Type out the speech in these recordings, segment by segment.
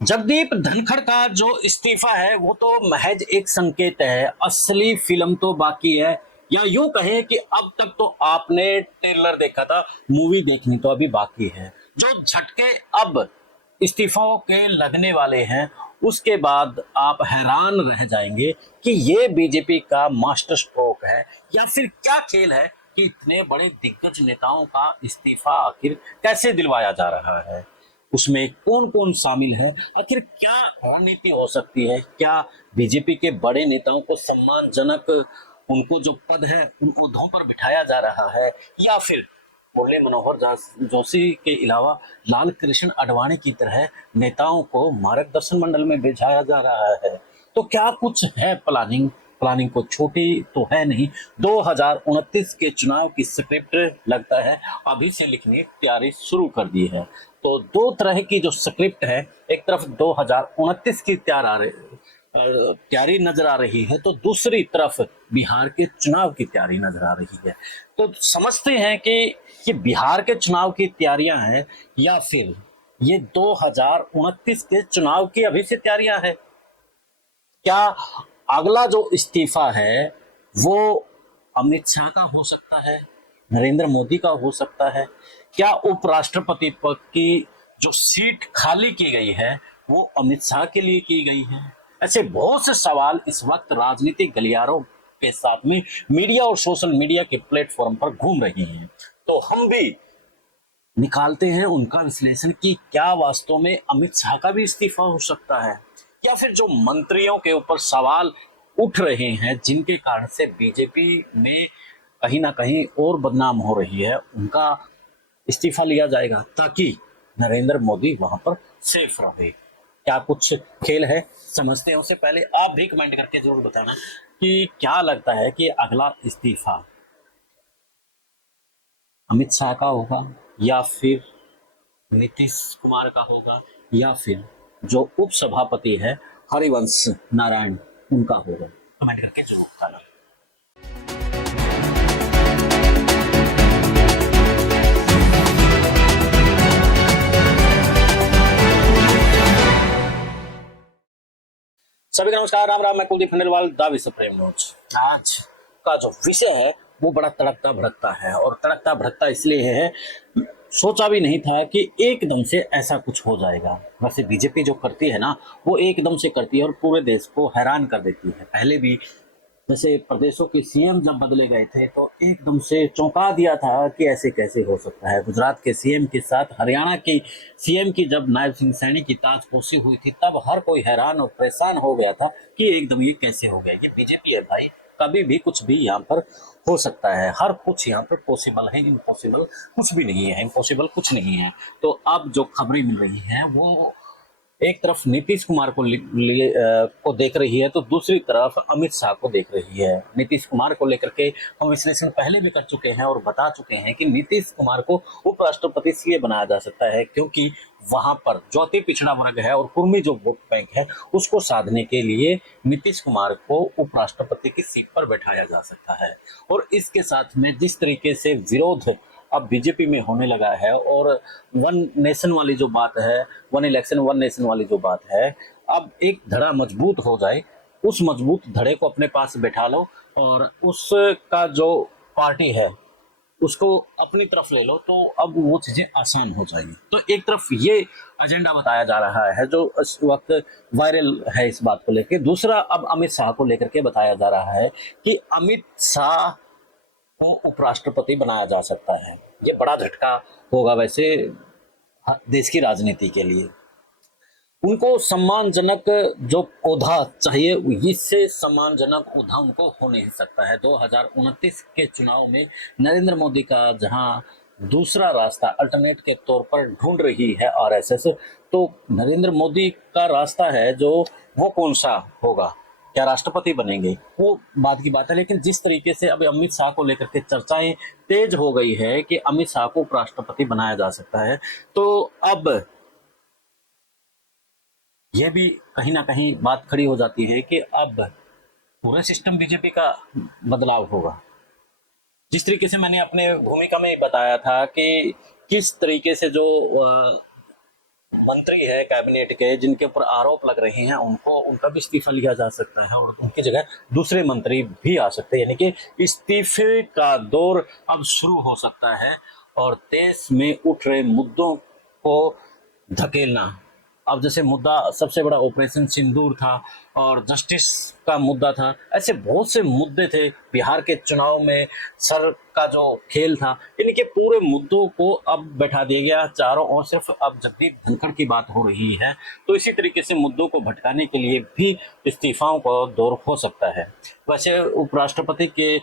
जगदीप धनखड़ का जो इस्तीफा है वो तो महज एक संकेत है। असली फिल्म तो बाकी है, या यूं कहें कि अब तक तो आपने ट्रेलर देखा था, मूवी देखनी तो अभी बाकी है। जो झटके अब इस्तीफों के लगने वाले हैं, उसके बाद आप हैरान रह जाएंगे कि ये बीजेपी का मास्टर स्ट्रोक है या फिर क्या खेल है कि इतने बड़े दिग्गज नेताओं का इस्तीफा आखिर कैसे दिलवाया जा रहा है। उसमें कौन कौन शामिल है, आखिर क्या रणनीति हो सकती है। क्या बीजेपी के बड़े नेताओं को सम्मानजनक उनको जो पद है उन ओहदों पर बिठाया जा रहा है, या फिर मुरली मनोहर जोशी के अलावा लाल कृष्ण आडवाणी की तरह नेताओं को मार्गदर्शन मंडल में भेजा जा रहा है। तो क्या कुछ है प्लानिंग। प्लानिंग को छोटी तो है नहीं। 2029 के चुनाव की स्क्रिप्ट लगता है अभी से लिखनी तैयारी शुरू कर दी है। तो दो तरह की जो स्क्रिप्ट है, एक तरफ 2029 की तैयारी नजर आ रही है, तो दूसरी तरफ बिहार के चुनाव की तैयारी नजर आ रही है। तो समझते हैं कि ये बिहार के चुनाव की तैयारियां हैं या फिर ये 2029 के चुनाव की अभी से तैयारियां हैं। क्या अगला जो इस्तीफा है वो अमित शाह का हो सकता है, नरेंद्र मोदी का हो सकता है? क्या उपराष्ट्रपति पद की जो सीट खाली की गई है वो अमित शाह के लिए की गई है? ऐसे बहुत से सवाल इस वक्त राजनीतिक गलियारों के साथ में मीडिया और सोशल मीडिया के प्लेटफॉर्म पर घूम रही हैं। तो हम भी निकालते हैं उनका विश्लेषण कि क्या वास्तव में अमित शाह का भी इस्तीफा हो सकता है, या फिर जो मंत्रियों के ऊपर सवाल उठ रहे हैं जिनके कारण से बीजेपी में कहीं ना कहीं और बदनाम हो रही है, उनका इस्तीफा लिया जाएगा ताकि नरेंद्र मोदी वहां पर सेफ रहे। क्या कुछ खेल है, समझते हैं। उससे पहले आप भी कमेंट करके जरूर बताना कि क्या लगता है कि अगला इस्तीफा अमित शाह का होगा, या फिर नीतीश कुमार का होगा, या फिर जो उप सभापति है हरिवंश नारायण उनका होगा। कमेंट करके जरूर बताना। सभी का नमस्कार, राम राम। मैं कुलदीप खंडेलवाल, दा विश्व प्रेम नोच। आज का जो विषय है वो बड़ा तड़कता भड़कता है, और तड़कता भड़कता इसलिए है, सोचा भी नहीं था कि एकदम से ऐसा कुछ हो जाएगा। वैसे बीजेपी जो करती है ना, वो एकदम से करती है और पूरे देश को हैरान कर देती है। पहले भी जैसे प्रदेशों के सीएम जब बदले गए थे तो एकदम से चौंका दिया था कि ऐसे कैसे हो सकता है। गुजरात के सीएम के साथ हरियाणा के सीएम की जब नायब सिंह सैनी की ताजपोशी हुई थी, तब हर कोई हैरान और परेशान हो गया था कि एकदम ये कैसे हो गया। ये बीजेपी है भाई, कभी भी कुछ भी यहाँ पर हो सकता है। हर कुछ यहाँ पर पॉसिबल है, इम्पॉसिबल कुछ भी नहीं है, इम्पॉसिबल कुछ नहीं है। तो अब जो खबरें मिल रही हैं वो एक तरफ नीतीश कुमार को देख रही है, तो दूसरी तरफ अमित शाह को देख रही है। नीतीश कुमार को लेकर के हम विश्लेषण पहले भी कर चुके हैं और बता चुके हैं कि नीतीश कुमार को उपराष्ट्रपति इसलिए बनाया जा सकता है क्योंकि वहां पर जो अति पिछड़ा वर्ग है और कुर्मी जो वोट बैंक है उसको साधने के लिए नीतीश कुमार को उपराष्ट्रपति की सीट पर बैठाया जा सकता है। और इसके साथ में जिस तरीके से विरोध अब बीजेपी में होने लगा है, और वन नेशन वाली जो बात है, वन इलेक्शन वन नेशन वाली जो बात है, अब एक धड़ा मजबूत हो जाए, उस मजबूत धड़े को अपने पास बैठा लो और उसका जो पार्टी है उसको अपनी तरफ ले लो, तो अब वो चीजें आसान हो जाएगी। तो एक तरफ ये एजेंडा बताया जा रहा है जो इस वक्त वायरल है इस बात को लेकर। दूसरा अब अमित शाह को लेकर के बताया जा रहा है कि अमित शाह को उपराष्ट्रपति बनाया जा सकता है। ये बड़ा झटका होगा वैसे देश की राजनीति के लिए। उनको सम्मानजनक जो ओहदा चाहिए, इससे सम्मानजनक ओहदा उनको हो नहीं सकता है। 2029 के चुनाव में नरेंद्र मोदी का जहां दूसरा रास्ता अल्टरनेट के तौर पर ढूंढ रही है आरएसएस, तो नरेंद्र मोदी का रास्ता है जो वो कौन सा होगा, क्या राष्ट्रपति बनेंगे, वो बात की बात है। लेकिन जिस तरीके से अभी अमित शाह को लेकर के चर्चाएं तेज हो गई है कि अमित शाह को उपराष्ट्रपति बनाया जा सकता है, तो अब यह भी कहीं ना कहीं बात खड़ी हो जाती है कि अब पूरा सिस्टम बीजेपी का बदलाव होगा। जिस तरीके से मैंने अपने भूमिका में बताया था कि किस तरीके से जो मंत्री है कैबिनेट के जिनके ऊपर आरोप लग रहे हैं, उनको उनका भी इस्तीफा लिया जा सकता है और उनकी जगह दूसरे मंत्री भी आ सकते हैं। यानी कि इस्तीफे का दौर अब शुरू हो सकता है और देश में उठ रहे मुद्दों को धकेलना। अब जैसे मुद्दा सबसे बड़ा ऑपरेशन सिंदूर था और जस्टिस का मुद्दा था, ऐसे बहुत से मुद्दे थे। बिहार के चुनाव में सर का जो खेल था, इनके पूरे मुद्दों को अब बैठा दिया गया चारों ओर, सिर्फ अब जगदीप धनखड़ की बात हो रही है। तो इसी तरीके से मुद्दों को भटकाने के लिए भी इस्तीफाओं का दौर हो सकता है। वैसे उपराष्ट्रपति के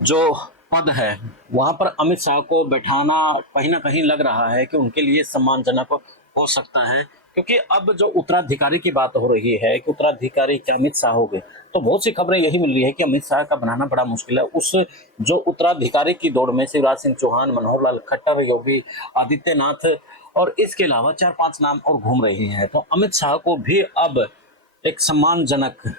जो पद है वहां पर अमित शाह को बैठाना कहीं ना कहीं लग रहा है कि उनके लिए सम्मानजनक हो सकता है, क्योंकि अब जो उत्तराधिकारी की बात हो रही है कि उत्तराधिकारी क्या अमित शाह हो गए, तो बहुत सी खबरें यही मिल रही है कि अमित शाह का बनाना बड़ा मुश्किल है। उस जो उत्तराधिकारी की दौड़ में शिवराज सिंह चौहान, मनोहर लाल खट्टर, योगी आदित्यनाथ और इसके अलावा 4-5 नाम और घूम रहे हैं। तो अमित शाह को भी अब एक सम्मानजनक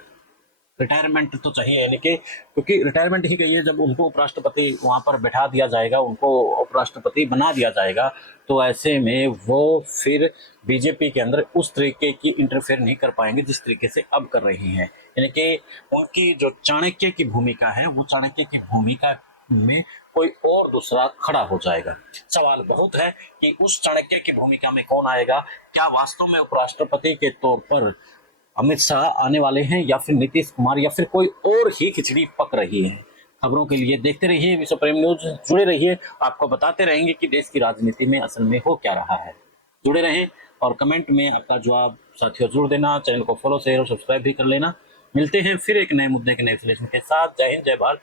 रिटायरमेंट तो चाहिए, यानी कि क्योंकि रिटायरमेंट ही कहिए, जब उनको उपराष्ट्रपति वहां पर बैठा दिया जाएगा, उनको उपराष्ट्रपति बना दिया जाएगा, तो ऐसे में वो फिर बीजेपी के अंदर उस तरीके की इंटरफेयर नहीं कर पाएंगे जिस तरीके से अब कर रही हैं। यानी कि उनकी जो चाणक्य की भूमिका है, वो चाणक्य की भूमिका में कोई और दूसरा खड़ा हो जाएगा। सवाल बहुत है कि उस चाणक्य की भूमिका में कौन आएगा। क्या वास्तव में उपराष्ट्रपति के तौर पर अमित शाह आने वाले हैं या फिर नीतीश कुमार या फिर कोई और ही खिचड़ी पक रही है। खबरों के लिए देखते रहिए विश्व प्रेम न्यूज, जुड़े रहिए, आपको बताते रहेंगे कि देश की राजनीति में असल में हो क्या रहा है। जुड़े रहें और कमेंट में आपका जवाब साथियों जरूर देना। चैनल को फॉलो, शेयर और सब्सक्राइब भी कर लेना। मिलते हैं फिर एक नए मुद्दे के नए विश्लेषण के साथ। जय हिंद, जय भारत,